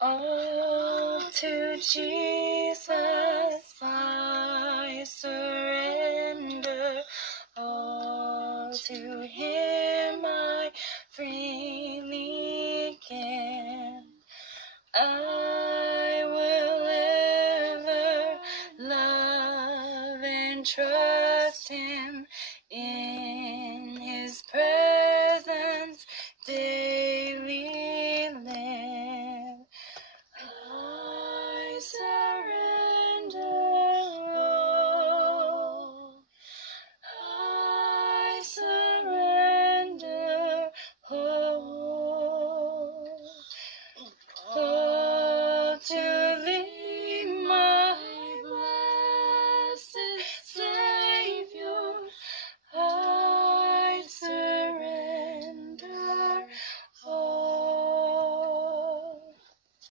All to Jesus I surrender, all to Him I freely give. I will ever love and trust Him